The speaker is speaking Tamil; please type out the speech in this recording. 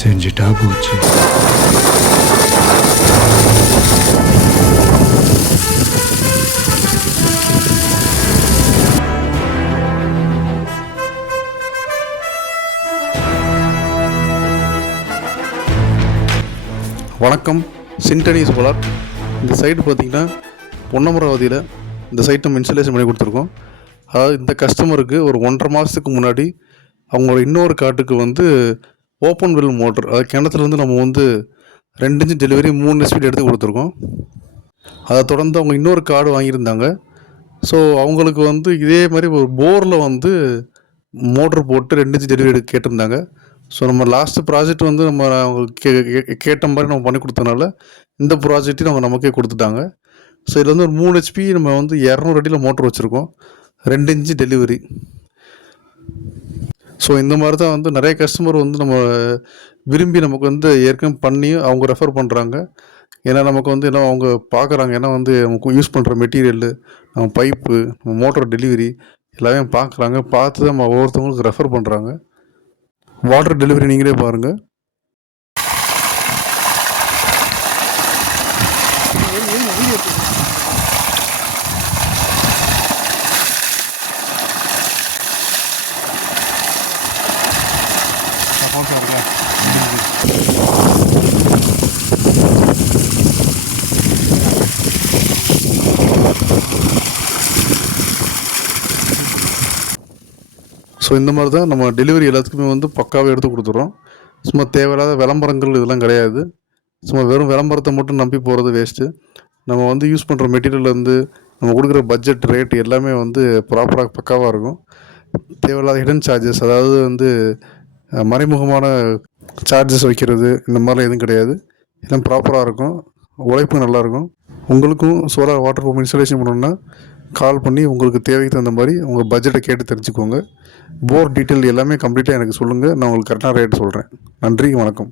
செஞ்சுட்டா போச்சு. வணக்கம். சின்டனி சோலார். இந்த சைட்டு பார்த்திங்கன்னா பொன்னமராவதியில் இந்த சைட் நம்ம இன்ஸ்டாலேஷன் பண்ணி கொடுத்துருக்கோம். அதாவது இந்த கஸ்டமருக்கு ஒரு 1.5 மாதத்துக்கு முன்னாடி அவங்களோட இன்னொரு காட்டுக்கு வந்து ஓப்பன் வெல் மோட்டர், அதாவது கிணத்துலேருந்து நம்ம வந்து 2 இன்ச்சு டெலிவரி 3 ஸ்பீட் எடுத்து கொடுத்துருக்கோம். அதை தொடர்ந்து அவங்க இன்னொரு கார்டு வாங்கியிருந்தாங்க. ஸோ அவங்களுக்கு வந்து இதே மாதிரி ஒரு போரில் வந்து மோட்ரு போட்டு 2 இன்ச்சு டெலிவரி கேட்டிருந்தாங்க. ஸோ நம்ம லாஸ்ட்டு ப்ராஜெக்ட் வந்து நம்ம அவங்க கேட்ட மாதிரி நம்ம பண்ணி கொடுத்தனால இந்த ப்ராஜெக்ட்டையும் அவங்க நமக்கே கொடுத்துட்டாங்க. ஸோ இதில் வந்து ஒரு 3 ஹெச்பி நம்ம வந்து 200 அடியில் மோட்ரு வச்சுருக்கோம், 2 இன்ச்சு டெலிவரி. ஸோ இந்த மாதிரி தான் வந்து நிறைய கஸ்டமர் வந்து நம்ம விரும்பி நமக்கு வந்து ஏற்கனவே பண்ணி அவங்க ரெஃபர் பண்ணுறாங்க. ஏன்னா நமக்கு வந்து என்ன அவங்க பார்க்குறாங்க, ஏன்னா வந்து நமக்கு யூஸ் பண்ணுற மெட்டீரியலு, நம்ம பைப்பு, நம்ம மோட்டர் டெலிவரி எல்லாமே பார்க்குறாங்க. பார்த்து நம்ம ஒவ்வொருத்தவங்களுக்கு ரெஃபர் பண்ணுறாங்க. வாட்டர் டெலிவரி நீங்களே பாருங்கள். ஸோ இந்த மாதிரி தான் நம்ம டெலிவரி எல்லாத்துக்குமே வந்து பக்காவாக எடுத்து கொடுத்துட்றோம். சும்மா தேவையில்லாத விளம்பரங்கள் இதெல்லாம் கிடையாது. சும்மா வெறும் விளம்பரத்தை மட்டும் நம்பி போகிறது வேஸ்ட்டு. நம்ம வந்து யூஸ் பண்ணுற மெட்டீரியல்லேருந்து நம்ம கொடுக்குற பட்ஜெட் ரேட் எல்லாமே வந்து ப்ராப்பராக பக்காவாக இருக்கும். தேவையில்லாத ஹிடன் சார்ஜஸ், அதாவது வந்து மறைமுகமான சார்ஜஸ் வைக்கிறது இந்த மாதிரிலாம் எதுவும் கிடையாது. எல்லாம் ப்ராப்பராக இருக்கும், உழைப்பு நல்லாயிருக்கும். உங்களுக்கும் சோலார் வாட்டர் பம்ப் இன்ஸ்டாலேஷன் பண்ணணுன்னா கால் பண்ணி உங்களுக்கு தேவைக்கு தகுந்த மாதிரி உங்கள் பட்ஜெட்டை கேட்டு தெரிஞ்சுக்கோங்க. போர் டீட்டெயில் எல்லாமே கம்ப்ளீட்டாக எனக்கு சொல்லுங்கள், நான் உங்களுக்கு கரெக்டான ரேட் சொல்கிறேன். நன்றி, வணக்கம்.